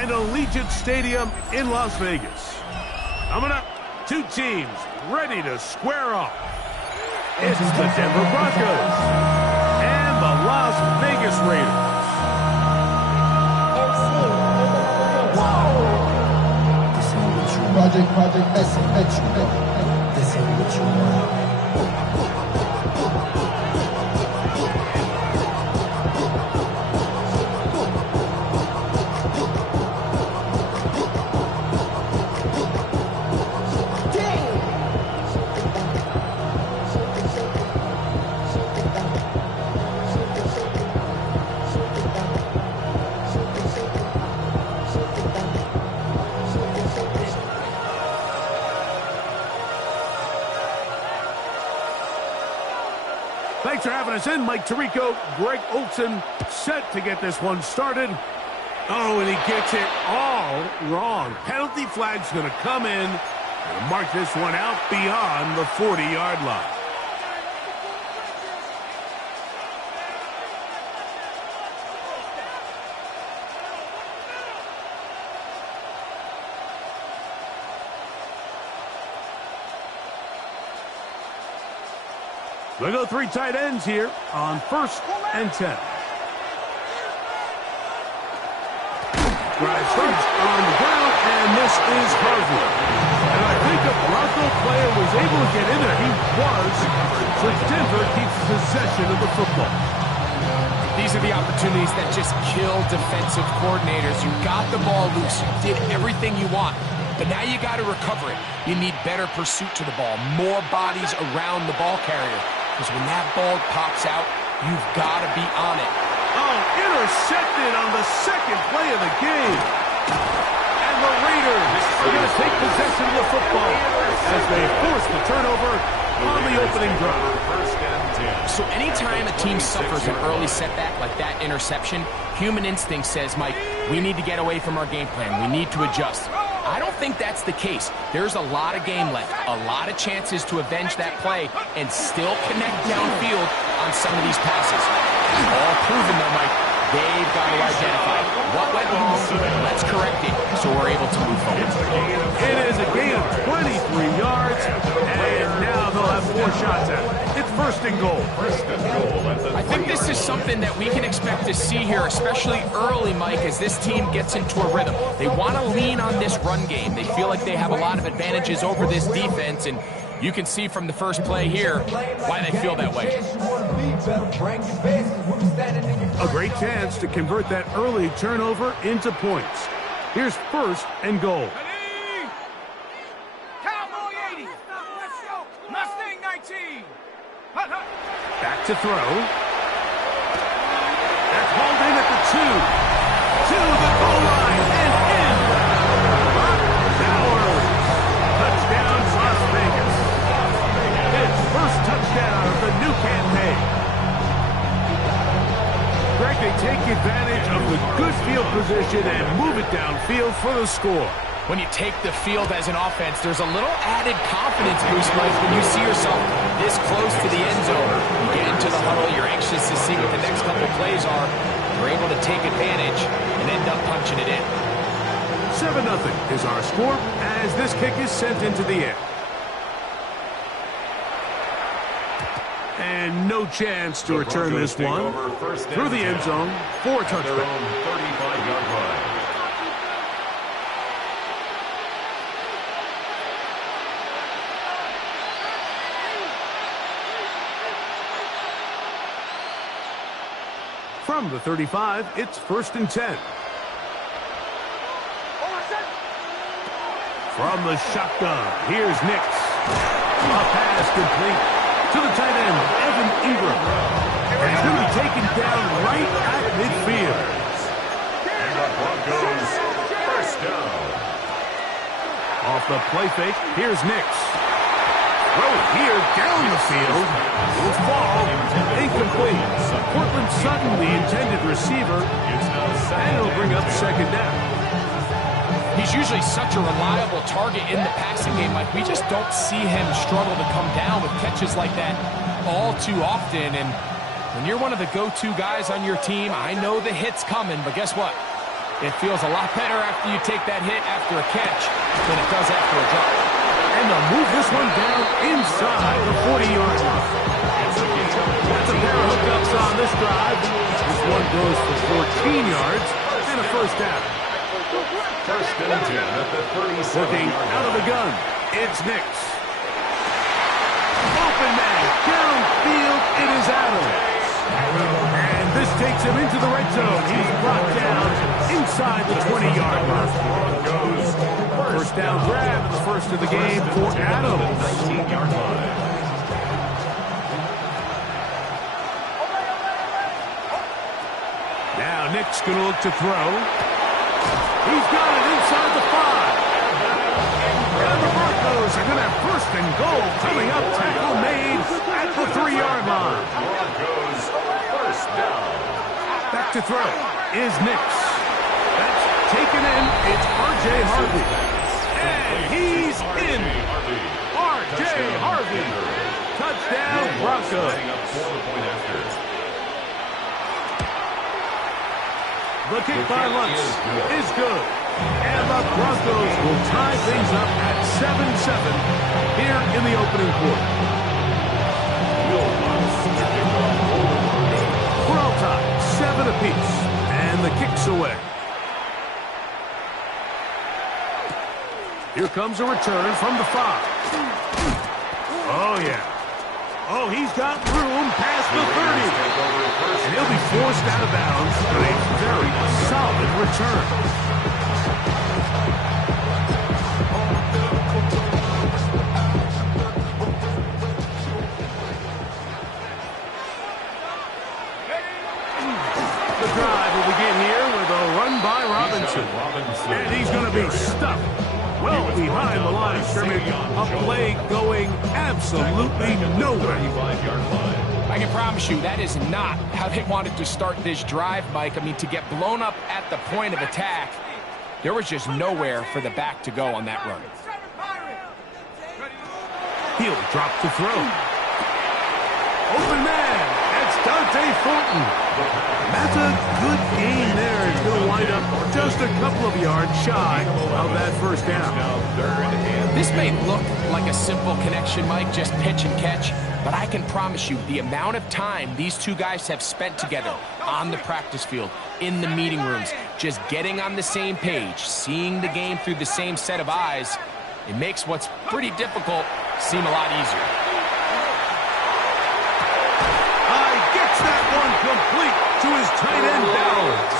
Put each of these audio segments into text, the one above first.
and Allegiant Stadium in Las Vegas. Coming up, two teams ready to square off. It's the Denver Broncos and the Las Vegas Raiders. Project SMH. This ain't what you want. Thanks for having us in, Mike Tirico. Greg Olsen set to get this one started. Oh, and he gets it all wrong. Penalty flag's going to come in and mark this one out beyond the 40-yard line. We'll go three tight ends here on 1st and 10. Drive starts on the ground, and this is Harvey. And I think a Bronco player was able to get in there. He was. So Denver keeps possession of the football. These are the opportunities that just kill defensive coordinators. You got the ball loose. You did everything you want. But now you got to recover it. You need better pursuit to the ball, more bodies around the ball carrier. Because when that ball pops out, you've got to be on it. Oh, intercepted on the second play of the game. And the Raiders are going to take possession of the football as they force the turnover on the opening drive. So anytime a team suffers an early setback like that interception, human instinct says, Mike, we need to get away from our game plan. We need to adjust. I don't think that's the case. There's a lot of game left, a lot of chances to avenge that play and still connect downfield on some of these passes. All proven though, Mike, they've got to identify what went wrong, let's correct it so we're able to move forward. It is a gain of 23 yards, and now they'll have 4 shots at it. It's 1st and goal. I think this is something that we can expect to see here, especially early, Mike, as this team gets into a rhythm. They want to lean on this run game. They feel like they have a lot of advantages over this defense, and you can see from the first play here why they feel that way. A great chance to convert that early turnover into points. Here's 1st and goal. Cowboy 80. Mustang 19. Back to throw. That's hauled in at the 2. To the goal line and in. Bowers. Touchdown, Las Vegas. His first touchdown of the new campaign. Greg, they take advantage of the good field position and move it downfield for the score. When you take the field as an offense, there's a little added confidence boost, Mike, when you see yourself this close to the end zone. You get into the huddle, you're anxious to see what the next couple plays are. You're able to take advantage and end up punching it in. 7-0 is our score as this kick is sent into the air. And no chance to return this one. Through the end zone for a touchdown. 35-yard line. From the 35, it's 1st and 10. From the shotgun, here's Nix. A pass complete to the tight end, Evan Ingram. And he's going to be taken down right at midfield. And the Broncos, 1st down. Off the play fake, here's Nix. Throw here down the field. Will fall. Incomplete. Cortland Sutton, the intended receiver. And it'll bring up 2nd down. He's usually such a reliable target in the passing game. Like, we just don't see him struggle to come down with catches like that all too often. And when you're one of the go-to guys on your team, I know the hit's coming, but guess what? It feels a lot better after you take that hit after a catch than it does after a drop. And they'll move this one down inside the 40-yard line. That's a pair of hookups on this drive. This one goes for 14 yards and a first down. First and 10 at the 37. Looking out of the gun, it's Nix. Open man, downfield, it is Adams. And this takes him into the red zone. He's brought down inside the 20-yard line. First down grab, the first of the game for Adams. 19-yard line. Now Nick's going to look to throw. He's got it inside the 5. And the Broncos are going to have first and goal coming up. Tackle made at the 3-yard line. Broncos first down. Back to throw is Nix. That's taken in. It's R.J. Harvey. And he's in. R.J. Harvey. Touchdown, Broncos. The kick by Lutz is good. And the Broncos will tie things up at 7-7 here in the opening quarter. We're all tied, 7 apiece. And the kick's away. Here comes a return from the 5. Oh, yeah. Oh, he's got room past the 30. And he'll be forced out of bounds, but a very solid return. The drive will begin here with a run by Robinson. And he's going to be stuck well behind the line of scrimmage. A play going absolutely nowhere. I can promise you that is not how they wanted to start this drive, Mike. I mean, to get blown up at the point of attack, there was just nowhere for the back to go on that run. He'll drop to throw. Open man. That's Dante Fulton. That's a good gain there. It's going to wind up just a couple of yards shy of that first down. This may look like a simple connection, Mike, just pitch and catch, but I can promise you the amount of time these two guys have spent together on the practice field, in the meeting rooms, just getting on the same page, seeing the game through the same set of eyes, it makes what's pretty difficult seem a lot easier. Gets that one complete to his tight end balance.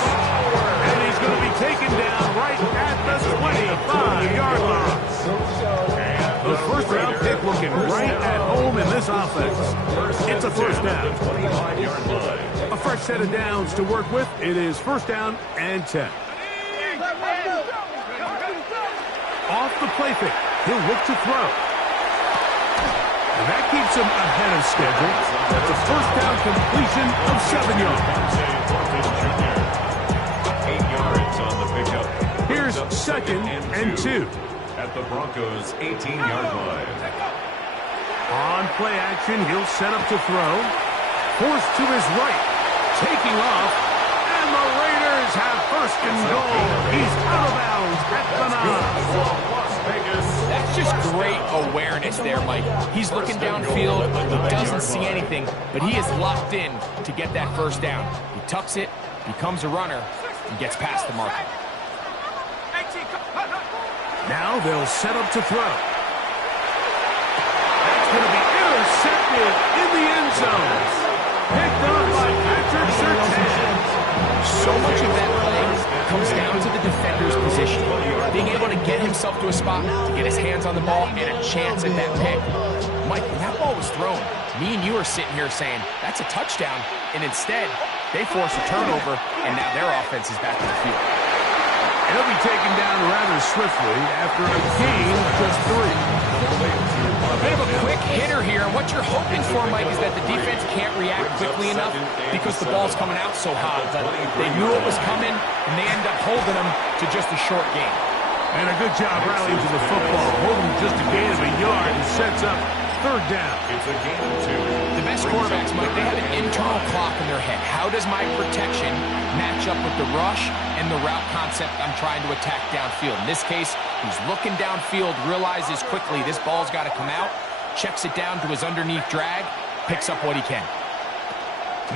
And he's going to be taken down right at the 25-yard line. The first round pick looking right at home in this offense. It's a first down. A fresh set of downs to work with. It is first down and 10. Off the play fake. He'll look to throw. And that keeps him ahead of schedule. That's a first down completion of 7 yards. 8 yards on the pickup. Here's second and 2. At the Broncos' 18-yard line. On play action, he'll set up to throw. Forced to his right. Taking off. And the Raiders have first and goal. He's out of bounds at the 9. That's just great awareness there, Mike. He's looking downfield. He doesn't see anything, but he is locked in to get that first down. He tucks it, becomes a runner, and gets past the marker. Now they'll set up to throw. That's going to be intercepted in the end zone. Picked up by Patrick Surtain. So much of that play comes down to the defender's position. Being able to get himself to a spot, to get his hands on the ball, and a chance at that pick. Mike, when that ball was thrown, me and you are sitting here saying, that's a touchdown. And instead, they force a turnover, and now their offense is back in the field. He'll be taken down rather swiftly after a gain of just 3. They have a quick hitter here. What you're hoping for, Mike, is that the defense can't react quickly enough because the ball's coming out so hot. But they knew it was coming, and they end up holding them to just a short gain. And a good job rallying to the football, holding just a gain of a yard, and sets up third down. It's a gain of 2. The best quarterbacks, Mike, they have an internal clock in their head. How does my protection match up with the rush and the route concept I'm trying to attack downfield? In this case, he's looking downfield, realizes quickly this ball's got to come out, checks it down to his underneath drag, picks up what he can.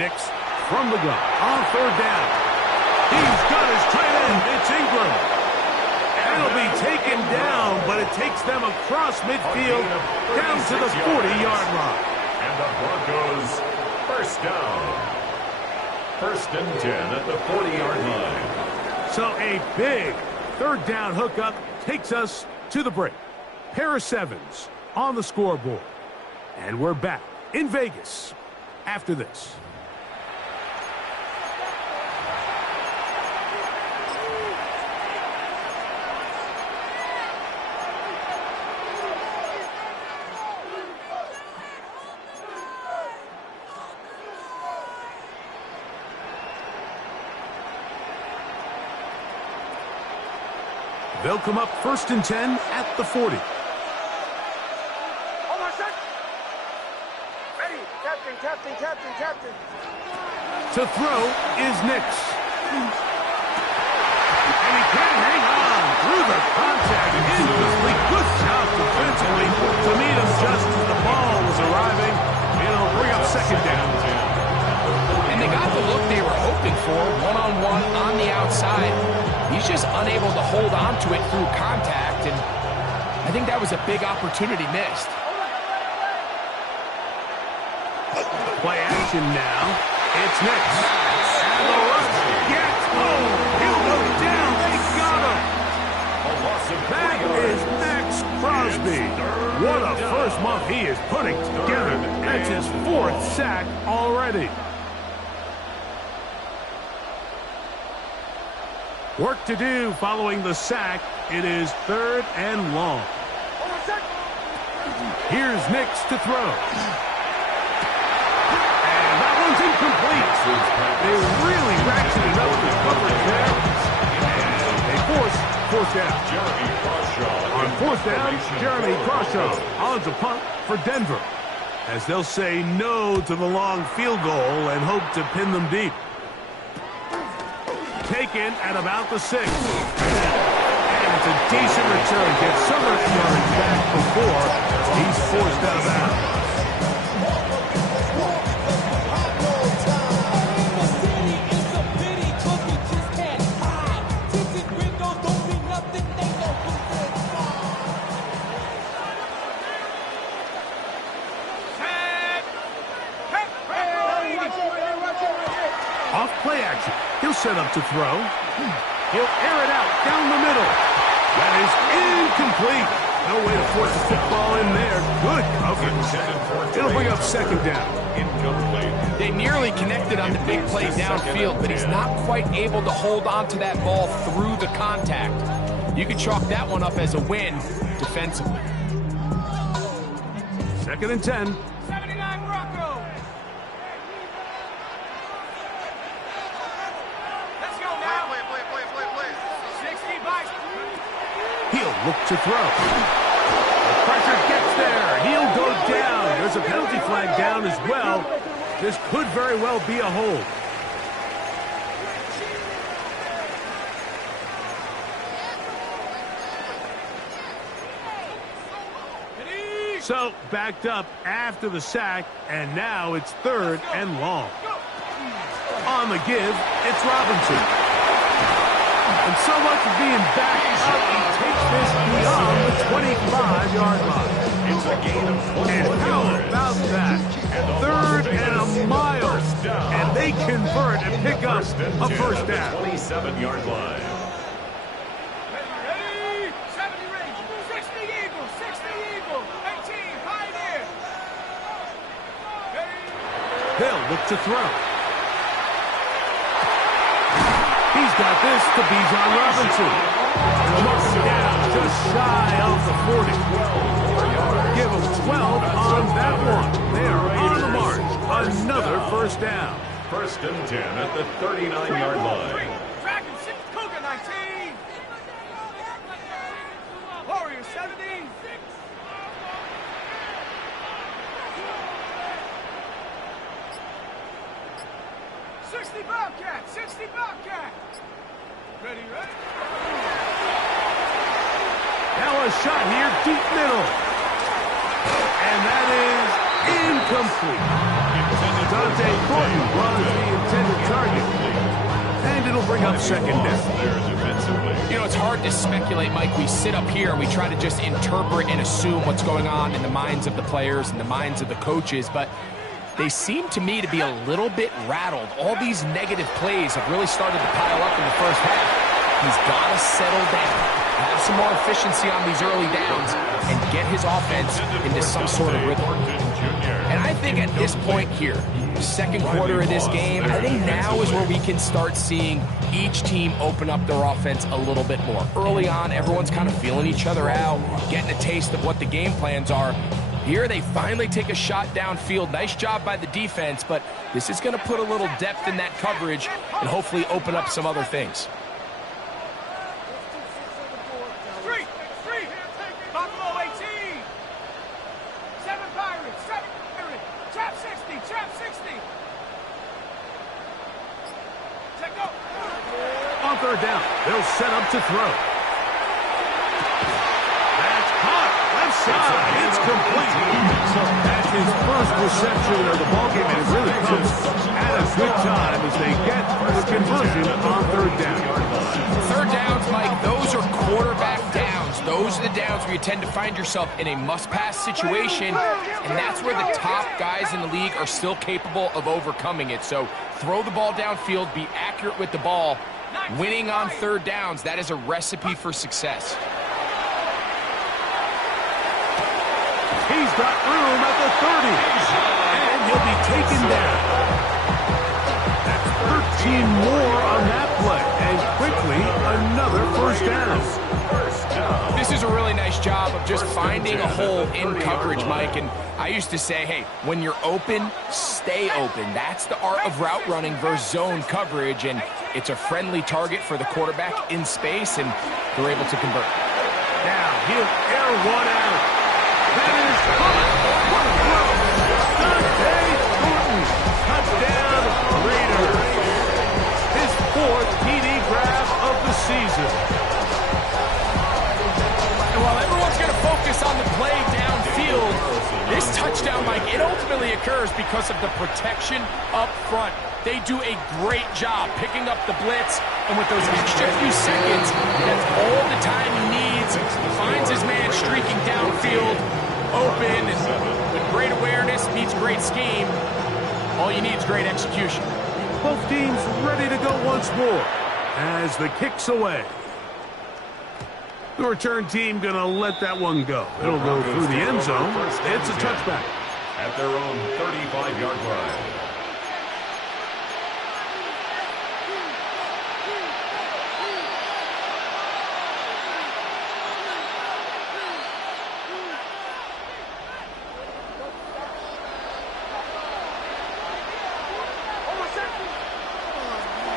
Nix from the gun on third down. He's got his tight end. It's Ingram. It'll be taken down, but it takes them across midfield down to the 40-yard line. And the Broncos first down. 1st and 10 at the 40-yard line. So a big third down hookup takes us to the break. Pair of sevens on the scoreboard. And we're back in Vegas after this. They'll come up 1st and 10 at the 40. Hold on, set. Ready. Captain. To throw is Nix. And he can hang on through the contact. Incomplete. Good job defensively to meet him just as the ball was arriving. It'll bring up 2nd down. And they got the look they were hoping for, one-on-one on the outside. He's just unable to hold on to it through contact, and I think that was a big opportunity missed. Play action now. It's Nix. And the rush gets home. He'll go down. They got him. That is Max Crosby. What a first month he is putting together. That's his 4th sack already. Work to do following the sack. It is 3rd and long. Here's Nix to throw. And that one's incomplete. They really ratcheted up the coverage there. And they force 4th down. On 4th down, Jeremy Crawshaw on the punt for Denver, as they'll say no to the long field goal and hope to pin them deep. Taken at about the 6. And it's a decent return. Gets some of the yards back before he's forced out of bounds. Off play action. He'll set up to throw. He'll air it out down the middle. That is incomplete. No way to force the football in there. Good coverage. It'll bring up 2nd down. Incomplete. They nearly connected on the big play downfield, but he's not quite able to hold on to that ball through the contact. You can chalk that one up as a win defensively. 2nd and 10. 79 Bronco. Let's go now. Play. 60 by. He'll look to throw. The pressure gets there. He'll go down. There's a penalty flag down as well. This could very well be a hold. So backed up after the sack, and now it's 3rd and long. On the give, it's Robinson. And so much for being backed up, he takes this beyond the 25-yard line. It's a gain of 4. And how about that? 3rd and a mile. And they convert and pick up a 1st down. 27-yard line. Ready. 70 range. 60 Eagle. 18 Pioneer. They'll look to throw. He's got this to Bijan Robinson. Marks him down just shy of the 40. Give him 12 on that one. They are on the march. Another 1st down. 1st and 10 at the 39-yard line. Dragon 6, Cougar 19. Warrior 17. 60 Bobcat! 60 Bobcat! Ready, ready? Now a shot here, deep middle. And that is incomplete. Dante Thornton runs the intended target. And it'll bring up second down. You know, it's hard to speculate, Mike. We sit up here and we try to just interpret and assume what's going on in the minds of the players and the minds of the coaches, but they seem to me to be a little bit rattled. All these negative plays have really started to pile up in the first half. He's got to settle down, have some more efficiency on these early downs, and get his offense into some sort of rhythm. And I think at this point here, second quarter of this game, I think now is where we can start seeing each team open up their offense a little bit more. Early on, everyone's kind of feeling each other out, getting a taste of what the game plans are. Here, they finally take a shot downfield. Nice job by the defense, but this is going to put a little depth in that coverage and hopefully open up some other things. Buffalo 18! 7 Pirates! 7 Pirates! Trap 60! Trap 60! Check go! On third down, they'll set up to throw. That's caught. Left side. It's complete. That's his first reception of the ballgame, and it really comes at a good time as they get the conversion on third down. Third downs, Mike, those are quarterback downs. Those are the downs where you tend to find yourself in a must-pass situation, and that's where the top guys in the league are still capable of overcoming it. So throw the ball downfield, be accurate with the ball. Winning on third downs, that is a recipe for success. He's got room at the 30, and he'll be taken down. That's 13 more on that play, and quickly another first down. This is a really nice job of just finding a hole in coverage, Mike. And I used to say, hey, when you're open, stay open. That's the art of route running versus zone coverage, and it's a friendly target for the quarterback in space, and they're able to convert. Now he'll air one out. That is caught. What a throw! Dante Thornton, touchdown Raiders. His fourth TD grab of the season. And while everyone's going to focus on the play downfield, this touchdown, Mike, it ultimately occurs because of the protection up front. They do a great job picking up the blitz, and with those extra few seconds, that's all the time he needs. He finds his man streaking downfield, open, and with great awareness meets great scheme. All you need is great execution. Both teams ready to go once more as the kick's away. The return team going to let that one go. It'll go through the end zone. It's a touchback. At their own 35-yard line.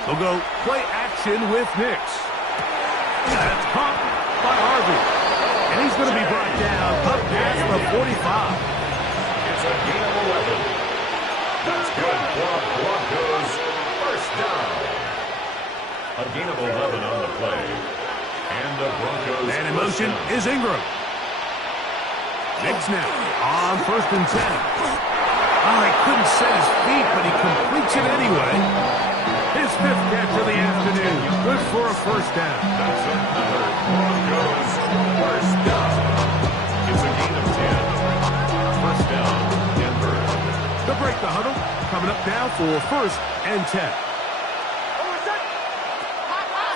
They'll go play action with Nix. That's caught by Harvey. And he's going to be brought down up past the 45. It's a gain of 11. That's good for Broncos. First down. A gain of 11 on the play. And the Broncos. And in motion is Ingram. Nix now on 1st and 10. Oh, he couldn't set his feet, but he completes it anyway. His 5th catch of the afternoon. Good for a first down. That's another Broncos first down. It's a gain of 10. First down, Denver. They'll break the huddle. Coming up now for 1st and 10.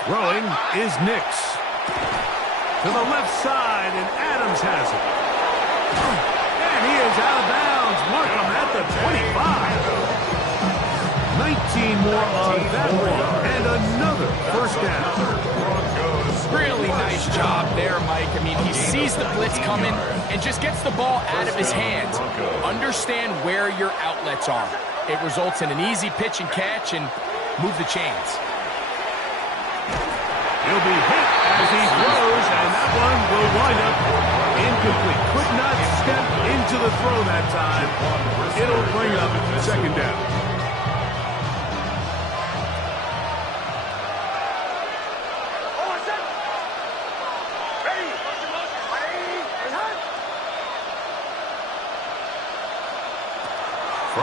Throwing is Nix. To the left side, and Adams has it. And he is out of bounds. Mark him at the 25. 19 more on that one, and another first down. Really nice job there, Mike. I mean, he sees the blitz coming and just gets the ball out of his hands. Understand where your outlets are. It results in an easy pitch and catch and move the chains. He'll be hit as he throws, and that one will wind up incomplete. Could not step into the throw that time. It'll bring up second down.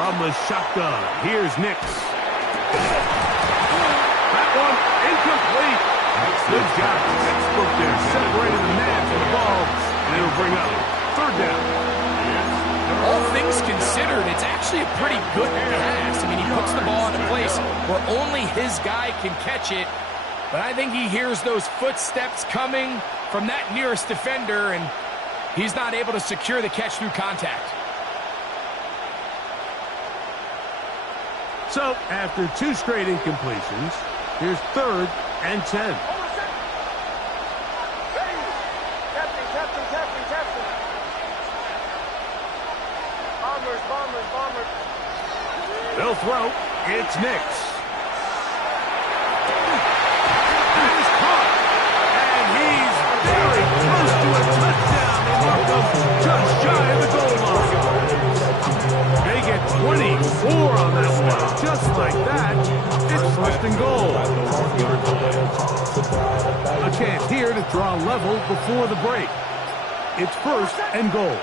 from the shotgun. Here's Nix. That one incomplete. Good job. Textbook there. Separated the man from the ball. And it'll bring up third down. All things considered, it's actually a pretty good pass. I mean, he puts the ball in a place where only his guy can catch it. But I think he hears those footsteps coming from that nearest defender, and he's not able to secure the catch through contact. So, after 2 straight incompletions, here's 3rd and 10. Bombers. They'll throw. It's Nix. That is caught. And he's very close to a touchdown. They mark him just shy of the goal line. They get 24 on that one. Just like that, it's 1st and goal. A chance here to draw level before the break. It's 1st and goal.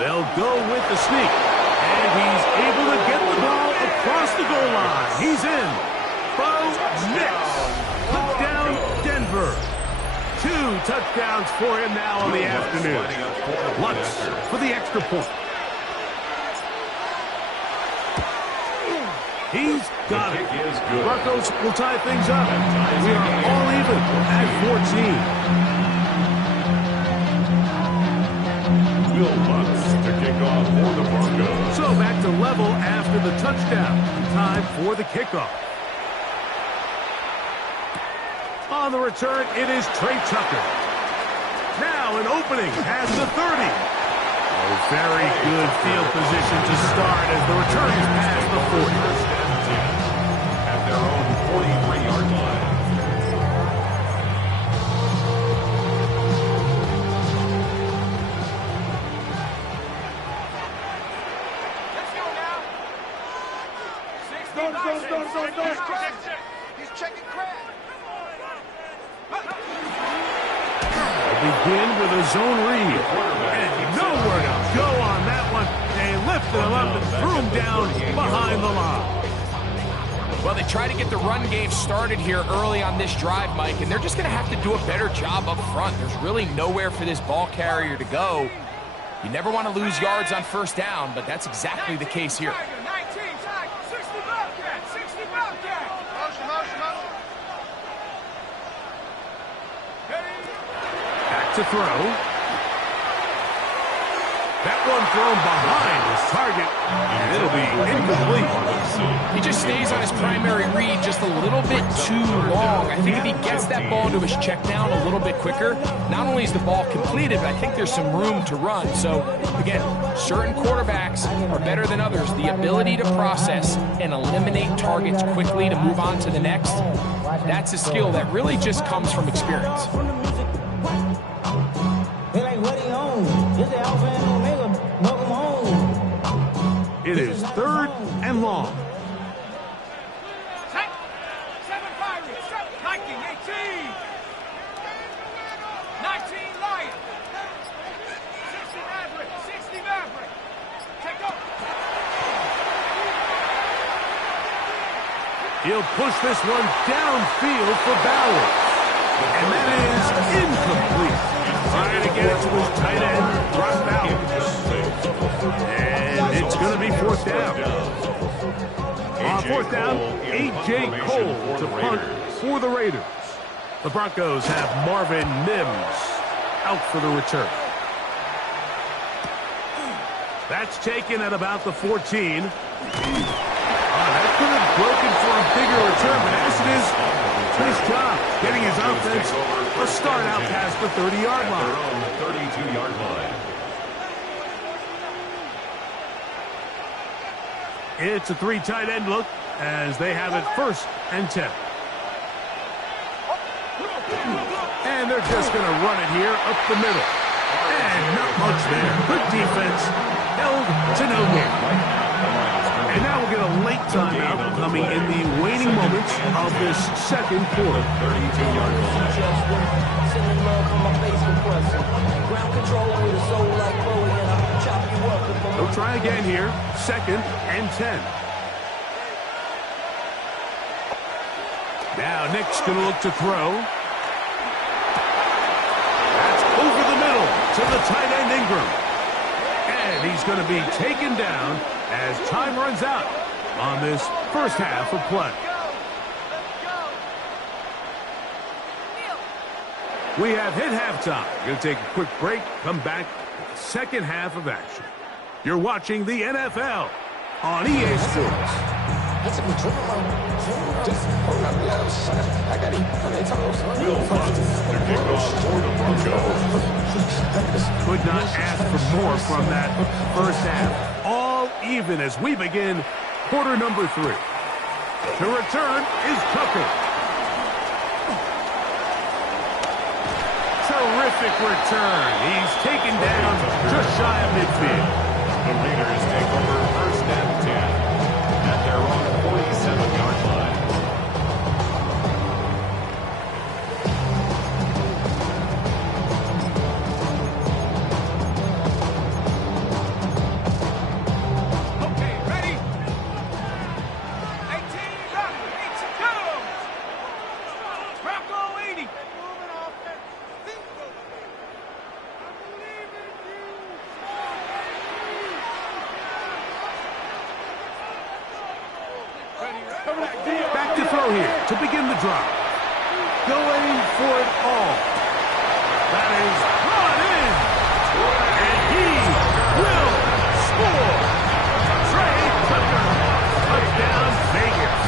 They'll go with the sneak. And he's able to get the ball across the goal line. He's in. Bo Nix put down Denver. 2 touchdowns for him now on the afternoon. Lutz for the extra point. He's got it. Broncos will tie things up. We are all even at 14. Will Lutz to kick off for the Broncos. So back to level after the touchdown. Time for the kickoff. On the return, it is Trey Tucker. Now an opening past the 30. Oh, very good field position to start as the return is past the 40. At their own 43-yard line. He's checking crack. Begin with a zone read. And nowhere to go on that one. They lifted him up and threw him down behind the line. Well, they try to get the run game started here early on this drive, Mike, and they're just going to have to do a better job up front. There's really nowhere for this ball carrier to go. You never want to lose yards on 1st down, but that's exactly the case here. 19, 60 Bobcat, 60 Bobcat. Motion. Back to throw. That one thrown behind his target, and it'll be incomplete. He just stays on his primary read just a little bit too long. I think if he gets that ball into his check down a little bit quicker, not only is the ball completed, but I think there's some room to run. So, again, certain quarterbacks are better than others. The ability to process and eliminate targets quickly to move on to the next, that's a skill that really just comes from experience. It is 3rd and long. 7 Pirates, 7 Viking, 18. 19 Lion. 60 Maverick. Take off. He'll push this one downfield for Bauer. And that is incomplete. Trying to get it to his tight end, dropped out. And it's going to be 4th down. On 4th down, A.J. Cole to punt for the Raiders. The Broncos have Marvin Mims out for the return. That's taken at about the 14. That could have broken for a bigger return, but as it is, nice job getting his offense a start out past the 30-yard line. 32-yard line. It's a 3 tight end look as they have it 1st and 10. And they're just going to run it here up the middle. And not much there. Good defense. Held to no gain. And now we'll get a late timeout coming in the waning moments of this 2nd quarter. 32-yard line. No try again here. 2nd and 10. Now Nick's going to look to throw. That's over the middle to the tight end Ingram. And he's going to be taken down as time runs out on this first half of play. We have hit halftime. Going to take a quick break, come back with the second half of action. You're watching the NFL on EA Sports. Will Fudd to kick off for the Broncos. Could not ask for more from that first half. All even as we begin quarter number 3. The return is Tucker. Terrific return. He's taken down just shy of midfield. The Raiders take over 1st and 10 at their own 47-yard line. Okay, ready? 18, up, 8, go! Bronco 80. Back to throw here to begin the drive. Going for it all. That is brought in. And he will score. Trey Tucker. Touchdown Vegas.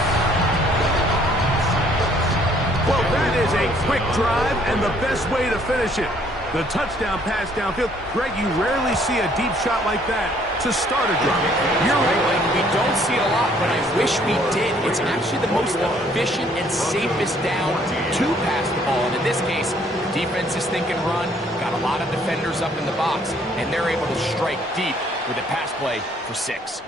Well, that is a quick drive and the best way to finish it. The touchdown pass downfield. Greg, you rarely see a deep shot like that to start a drive. You're right, Mike. We don't see it a lot, but I wish we did. It's actually the most efficient and safest down to pass the ball. And in this case, the defense is thinking run, got a lot of defenders up in the box, and they're able to strike deep with a pass play for 6.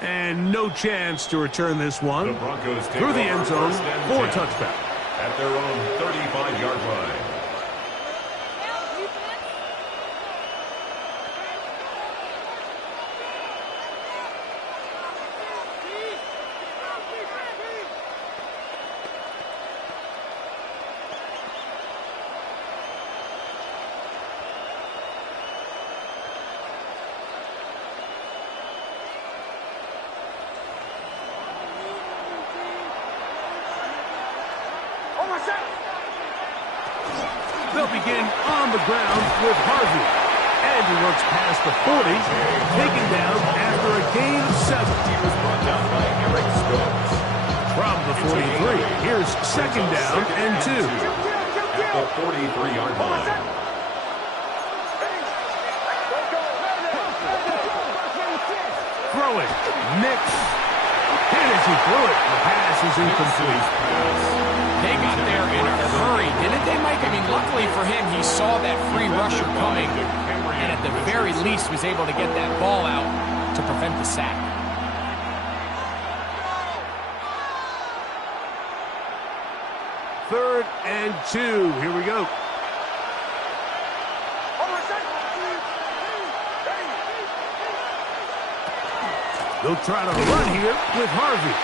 And no chance to return this one The Broncos take through the end zone over 1st and for a 10 touchback. at their own 35-yard line. They'll begin on the ground with Harvey. And he looks past the 40, taken down after a gain of 7. He was brought down by Eric Stokes. From the 43, here's 2nd down and 2. At the 43-yard line. Throw it. Nix. And as he threw it, the pass is incomplete. They got there in a hurry, didn't they, Mike? I mean, luckily for him, he saw that free rusher coming, and at the very least was able to get that ball out to prevent the sack. Third and 2. Here we go. They'll try to run here with Harvey.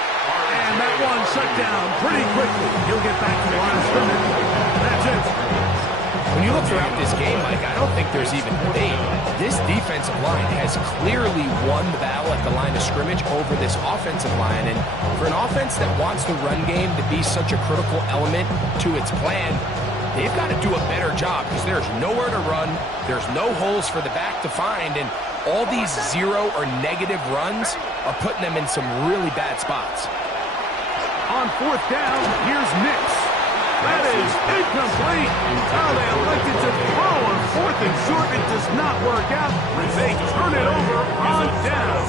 And that one shut down pretty quickly. He'll get back to the line of scrimmage. That's it. When you look throughout this game, Mike, I don't think there's even debate. This defensive line has clearly won the battle at the line of scrimmage over this offensive line. And for an offense that wants the run game to be such a critical element to its plan, they've got to do a better job because there's nowhere to run. There's no holes for the back to find. And all these 0 or negative runs are putting them in some really bad spots. On 4th down, here's Nix. That is incomplete. Oh, they elected to throw on 4th and short. It does not work out. They turn it over on down.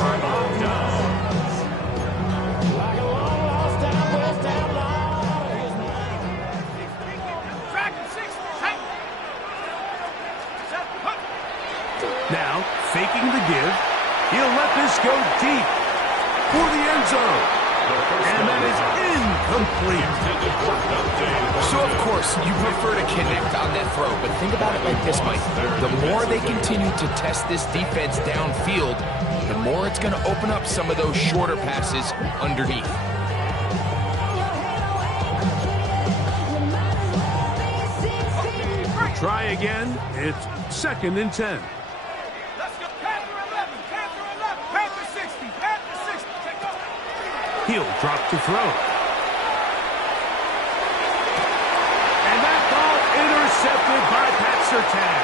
Now, faking the give. He'll let this go deep for the end zone. And that is incomplete. So, of course, you prefer to connect on that throw, but think about it like this, Mike. The more they continue to test this defense downfield, the more it's going to open up some of those shorter passes underneath. Try again. It's 2nd and 10. Let's go. Panther 11. Panther 11. Panther 60. Panther 60. Take off. He'll drop to throw. And that ball intercepted by Pat Surtain.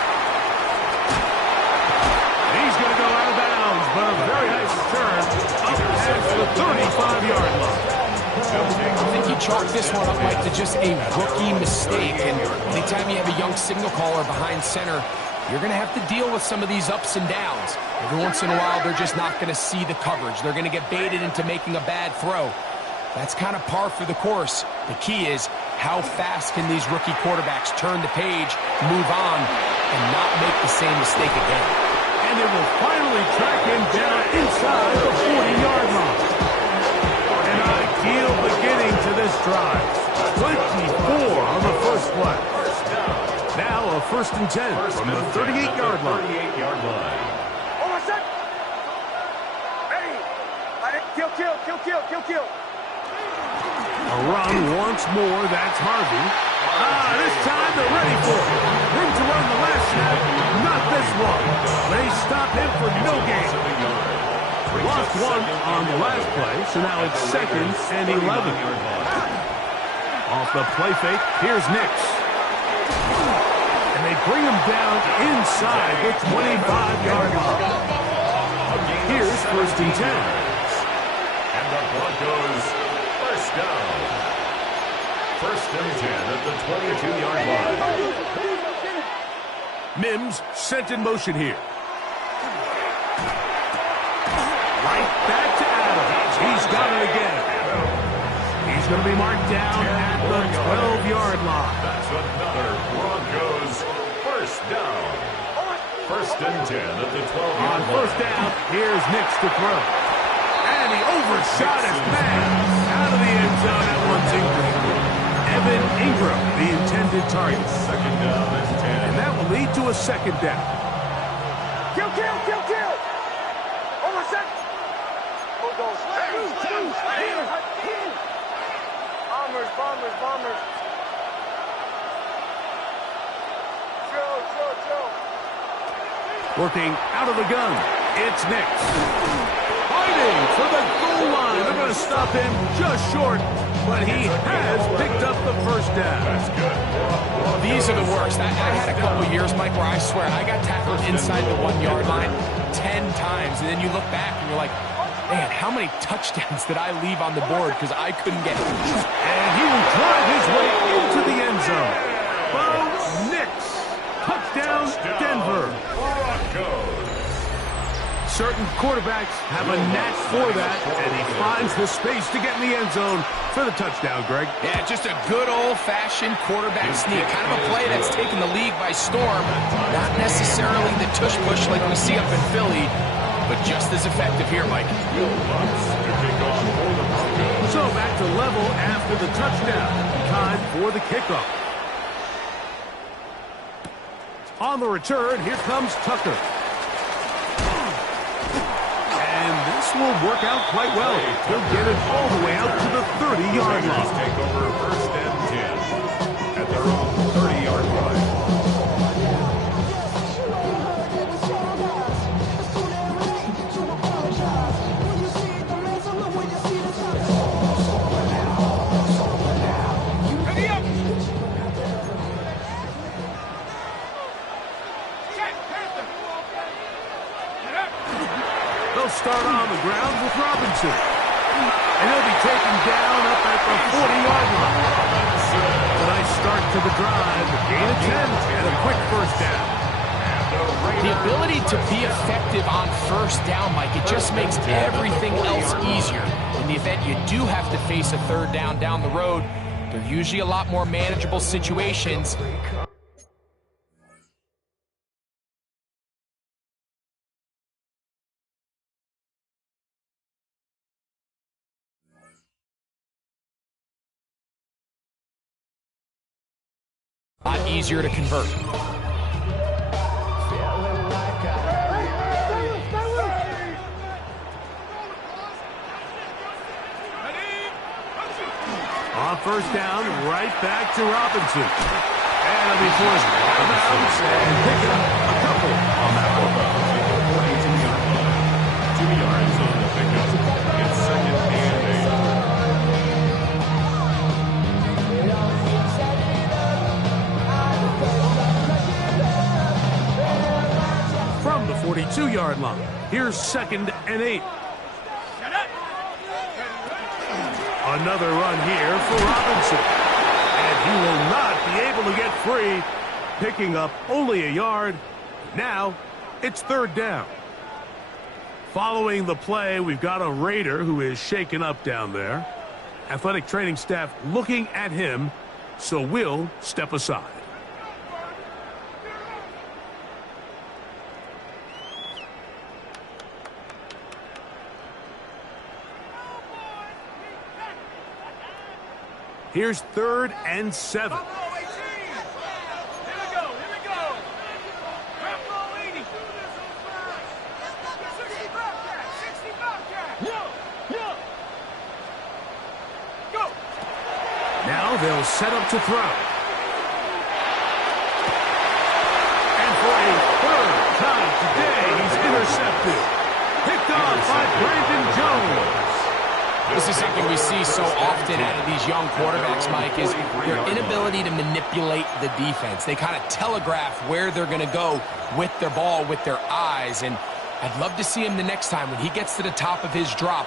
He's going to go out of bounds, but a very nice return up past the 35-yard line. I think he chalked this one up, Mike, to just a rookie mistake. And anytime you have a young signal caller behind center, you're going to have to deal with some of these ups and downs. Every once in a while, they're just not going to see the coverage. They're going to get baited into making a bad throw. That's kind of par for the course. The key is how fast can these rookie quarterbacks turn the page, move on, and not make the same mistake again. And it will finally track him down inside the 40-yard line. An ideal beginning to this drive. 24 on the first play. Now a 1st and 10 from the 38-yard line. Oh, my son. Ready. Kill. A run once more. That's Harvey. This time they're ready for it. Room to run the last snap. Not this one. They stop him for no gain. Lost one on the last play, so now it's 2nd and 11. Off the play fake, here's Nix. And they bring him down inside the 25-yard line. Here's 1st and 10. And the Broncos first down. 1st and 10 at the 22-yard line. Mims sent in motion here. Right back to Adams. He's got it again. He's going to be marked down at the 12-yard line. That's another Broncos first down. 1st and 10 at the 12-yard On line. 1st down, here's Nix to throw. And he overshot his man. Out of the end zone, that one's incomplete. Evan Ingram, the intended target. 2nd down and 10. And that will lead to a 2nd down. Kill. Oh, my son. Bulldogs. Bombers. Chill. Working out of the gun, it's Nix. Fighting for the goal line. They're going to stop him just short, but he has picked up the 1st down. That's good. These are the worst. I had a couple years, Mike, where I swear I got tackled inside the 1-yard line 10 times, and then you look back and you're like, man, how many touchdowns did I leave on the board because I couldn't get it? And he will drive his way into the end zone. Bo Nix. Touchdown, Denver. Broncos. Certain quarterbacks have a knack for that, and he finds the space to get in the end zone for the touchdown, Greg. Yeah, just a good old-fashioned quarterback sneak. Kind of a play that's taken the league by storm. Not necessarily the tush-push like we see up in Philly, but just as effective here, Mike. So back to level after the touchdown. Time for the kickoff. On the return, here comes Tucker. And this will work out quite well. He'll get it all the way out to the 30-yard line. Take over 1st and 10 at their own 30-yard line. Ready up. Check. Panther. Get up. They'll start on the ground with Robinson. And he'll be taken down up at the 40-yard line. A nice start to the drive. Gain of 10 and a quick 1st down. The ability to be effective on 1st down, Mike, it just makes everything else easier. In the event you do have to face a 3rd down the road, they're usually a lot more manageable situations. A lot easier to convert. On first down, right back to Robinson. And he'll be forced out of bounds and pick up a couple on that one. 2 yards on the pickup. It's 2nd and 8. From the 42-yard line, here's 2nd and 8. Another run here for Robinson. And he will not be able to get free, picking up only a yard. Now, it's 3rd down. Following the play, we've got a Raider who is shaken up down there. Athletic training staff looking at him, so we'll step aside. Here's 3rd and 7. Now they'll set up to throw. And for a 3rd time today, he's intercepted. Picked off by Brandon Jones. This is something we see so often out of these young quarterbacks, Mike, is their inability to manipulate the defense. They kind of telegraph where they're going to go with their ball, with their eyes. And I'd love to see him the next time when he gets to the top of his drop.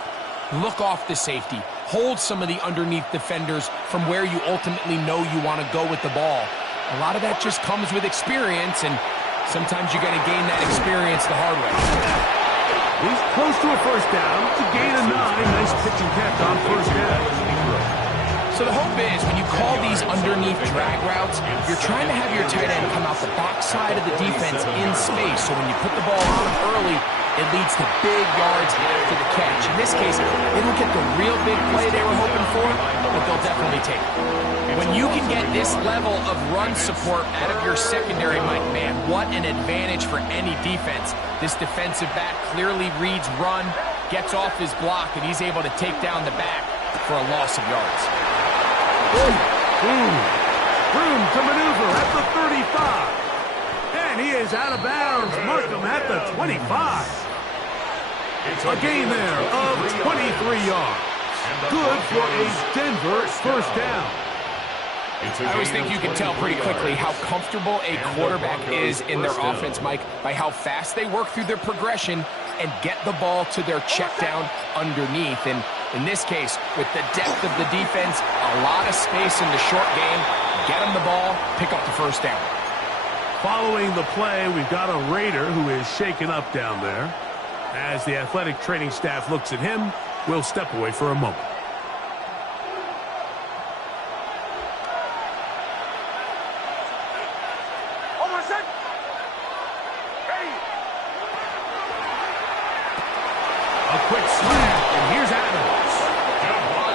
Look off the safety. Hold some of the underneath defenders from where you ultimately know you want to go with the ball. A lot of that just comes with experience, and sometimes you got to gain that experience the hard way. He's close to a 1st down to gain a 9. Nice pitch and catch on 1st down. So the hope is when you call these underneath drag routes, you're trying to have your tight end come out the backside of the defense in space. So when you put the ball on him early, it leads to big yards after the catch. In this case, they don't get the real big play they were hoping for, but they'll definitely take it. When you can get this level of run support out of your secondary, Mike, man, what an advantage for any defense. This defensive back clearly reads run, gets off his block, and he's able to take down the back for a loss of yards. Room to maneuver at the 35. And he is out of bounds. Mark him at the 25. A gain there of 23 yards. Good for a Denver 1st down. I always think you can tell pretty quickly how comfortable a quarterback is in their offense, Mike, by how fast they work through their progression and get the ball to their check down underneath. And in this case, with the depth of the defense, a lot of space in the short game, get them the ball, pick up the 1st down. Following the play, we've got a Raider who is shaken up down there. As the athletic training staff looks at him, we'll step away for a moment. A quick slant, and here's Adams.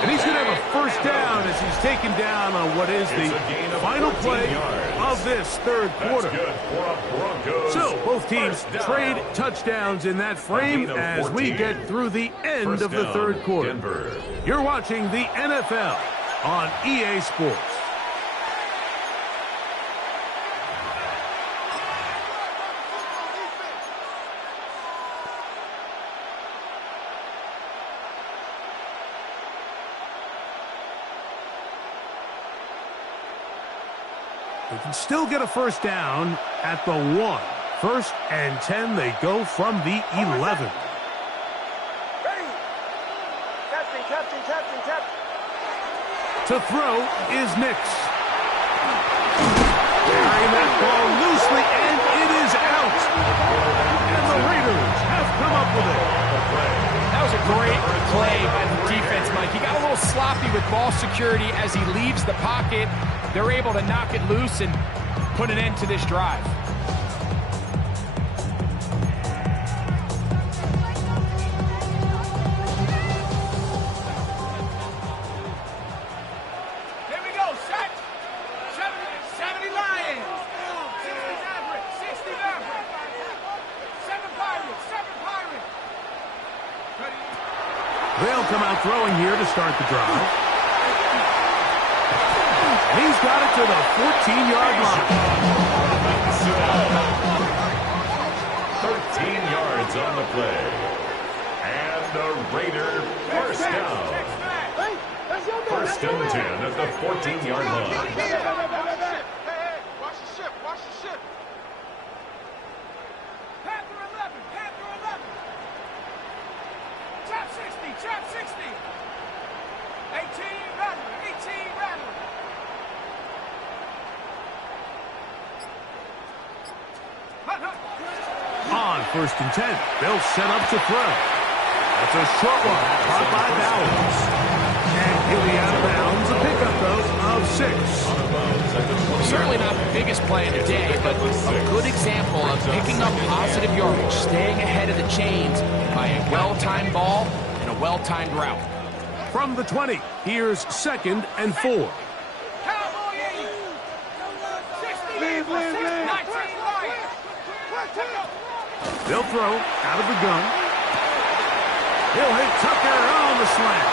And he's going to have a 1st down as he's taken down on what is the final play of this 3rd quarter. So both teams trade touchdowns in that frame as we get through the end of the 3rd quarter. You're watching the NFL on EA Sports. They can still get a 1st down at the 1. 1st and 10, they go from the 11. To throw is Nix. Carrying that ball loosely, and it is out. And the Raiders have come up with it. That was a great play by the defense, Mike. He got a little sloppy with ball security as he leaves the pocket. They're able to knock it loose and put an end to this drive. Here we go, set. 70 line. They'll come out throwing here to start the drive. And he's got it to the 14-yard line. 13 yards on the play. And a Raider first down. First and 10 at the 14-yard line. Watch the ship, watch the ship. Panther 11, Panther 11. Trap 60, trap 60. 18 Rattler, 18 Rattler. On first and 10, they'll set up to throw. That's a short one, caught by Bowers. And he'll be out of bounds. A pickup, though, of 6. Certainly not the biggest play of the day, but a good example of picking up positive yardage, staying ahead of the chains by a well-timed ball and a well-timed route. From the 20, here's 2nd and 4. Cowboy 80. 60, 19 Lions. They'll throw out of the gun. He'll hit Tucker on the slant.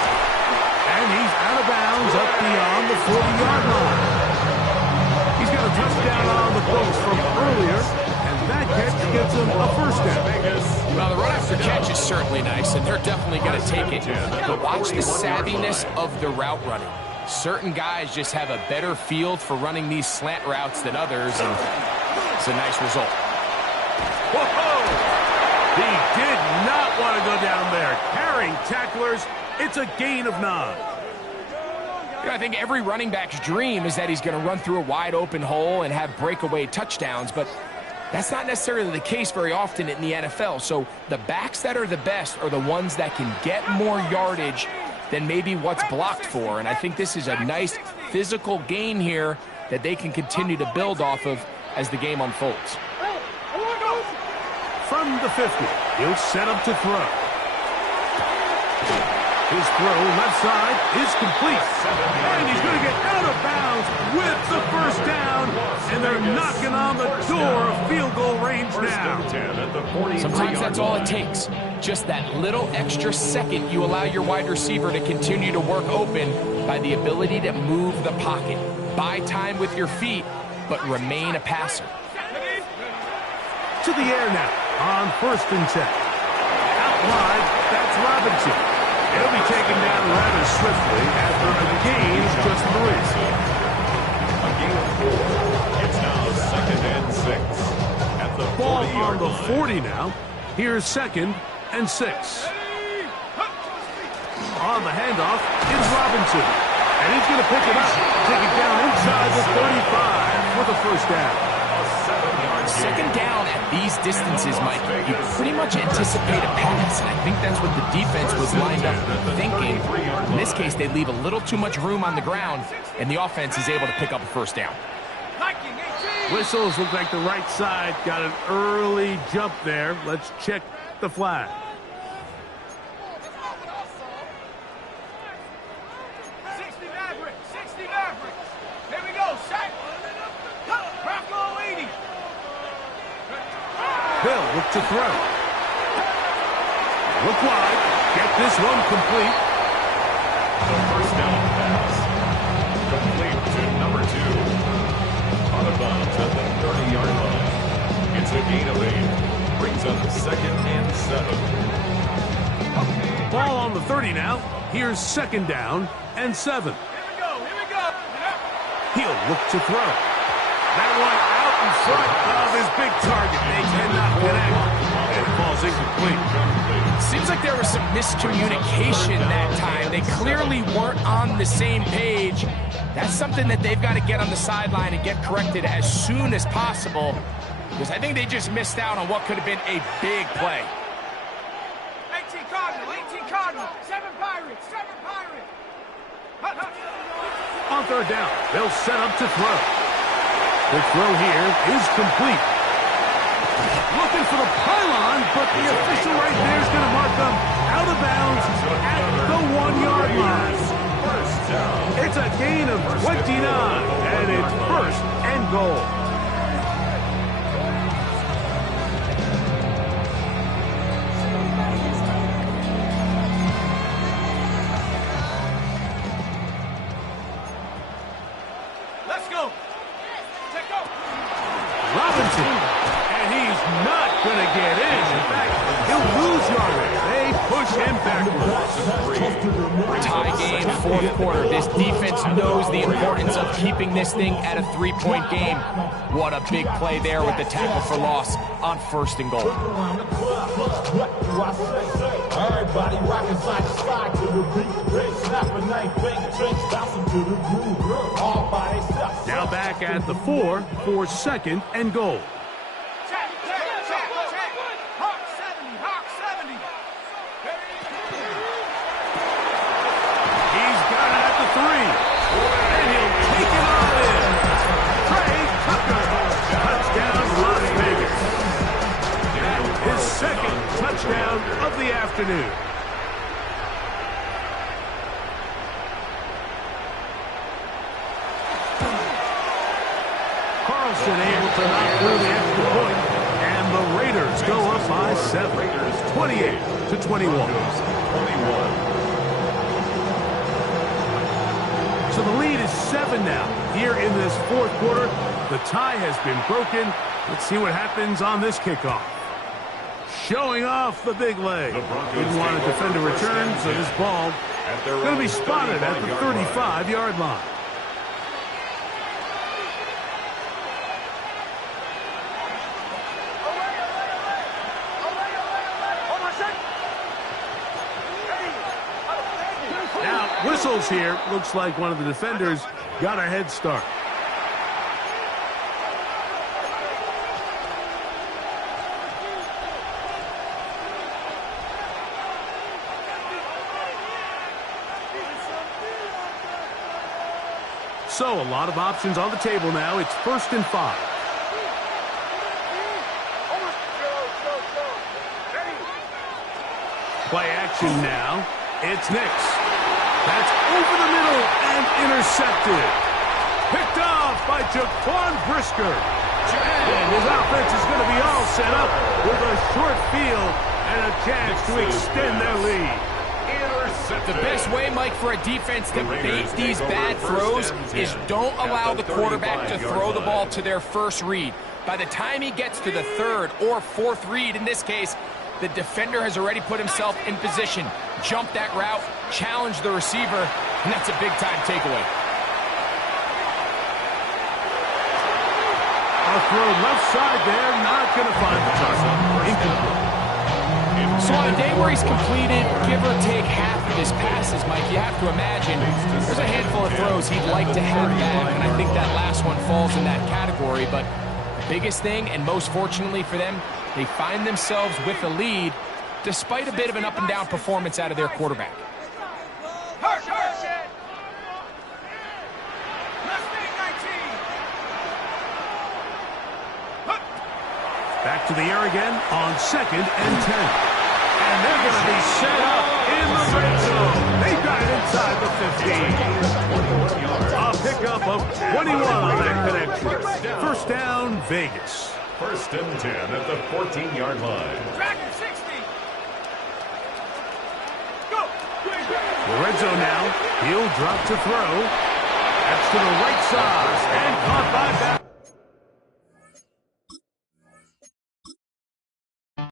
And he's out of bounds up beyond the 40-yard line. He's got a touchdown on the books from earlier, and that catch gets him a first down. Well, the run after catch is certainly nice, and they're definitely going to take it. But watch the savviness of the route running. Certain guys just have a better field for running these slant routes than others, and it's a nice result. Whoa! He did not want to go down there. Carrying tacklers, it's a gain of 9. You know, I think every running back's dream is that he's going to run through a wide open hole and have breakaway touchdowns, but that's not necessarily the case very often in the NFL. So the backs that are the best are the ones that can get more yardage than maybe what's blocked for. And I think this is a nice physical gain here that they can continue to build off of as the game unfolds. From the 50, he'll set up to throw. His throw left side is complete. And he's going to get out of bounds with the first down. And they're knocking on the door of field goal range now. Sometimes that's all it takes. Just that little extra second you allow your wide receiver to continue to work open by the ability to move the pocket. Buy time with your feet, but remain a passer. To the air now on first and 10. Out wide, that's Robinson. He'll be taken down rather swiftly after a gain of just 3. A gain of 4. It's now 2nd and 6. At the Ball 40-yard on the line. 40 now. Here's 2nd and 6. On the handoff is Robinson. And he's going to pick it up. Take it down inside the 35 for the first down. 2nd down at these distances, Mike, you pretty much anticipate a pass, and I think that's what the defense was lined up thinking. In this case, they leave a little too much room on the ground, and the offense is able to pick up a first down. Whistles look like the right side got an early jump there. Let's check the flag. Hill look to throw. Look wide. Get this one complete. The first down pass. Complete to number 2. On the bounds at the 30-yard line. It's a gain of 8. Brings up 2nd and 7. Ball on the 30 now. Here's 2nd down and 7. Here we go. He'll look to throw. That one out in front of his big target. They cannot connect. And it falls incomplete. Seems like there was some miscommunication that time. They clearly weren't on the same page. That's something that they've got to get on the sideline and get corrected as soon as possible, because I think they just missed out on what could have been a big play. 18 Cardinal, 7 Pirates, 7 Pirates. On third down, they'll set up to throw. The throw here is complete. Looking for the pylon, but the official right there is going to mark them out of bounds at the 1-yard line. It's a gain of 29, and it's 1st and goal. going to get in. In fact, he'll lose yardage. They push him backwards. Tie game, fourth quarter. This defense knows the importance of keeping this thing at a three-point game. What a big play there with the tackle for loss on 1st and goal. Everybody rocking side to side to the beat. They snapping, ain't banging, bouncing to the groove. All by themselves. Now back at the 4 for 2nd and goal. Check, check, check, check. Hawk 70, Hawk 70. He's got it at the 3. And he'll take it all in. Trey Tucker. Touchdown, Las Vegas. His 2nd touchdown of the afternoon. Carlson able to knock through the extra point, and the Raiders go up by 7, 28-21. So the lead is 7 now. Here in this 4th quarter, the tie has been broken. Let's see what happens on this kickoff. Showing off the big leg. Didn't want to defend a return, so this ball going to be spotted at the 35-yard line. Now, whistles here. Looks like one of the defenders got a head start. So, a lot of options on the table now. It's 1st and 5. Play action now. It's Nix. That's over the middle and intercepted. Picked off by Jaquan Brisker. And his offense is going to be all set up with a short field and a chance to extend their lead. The best way, Mike, for a defense to bait these bad throws is don't allow the quarterback to throw the ball to their first read. By the time he gets to the 3rd or 4th read, in this case, the defender has already put himself in position, jump that route, challenge the receiver, and that's a big-time takeaway. A throw left side there, not going to find the target. Incomplete. So on a day where he's completed, give or take half of his passes, Mike, you have to imagine there's a handful of throws he'd like to have back, and I think that last one falls in that category. But the biggest thing, and most fortunately for them, they find themselves with a lead despite a bit of an up-and-down performance out of their quarterback. Back to the air again on 2nd and 10. And they're going to be set up in the red zone. They got it inside the 15. A pickup of 21 on that connection. 1st down, Vegas. 1st and 10 at the 14-yard line. Dragon 60. Go. The red zone now. He'll drop to throw. That's to the right side. And caught by that.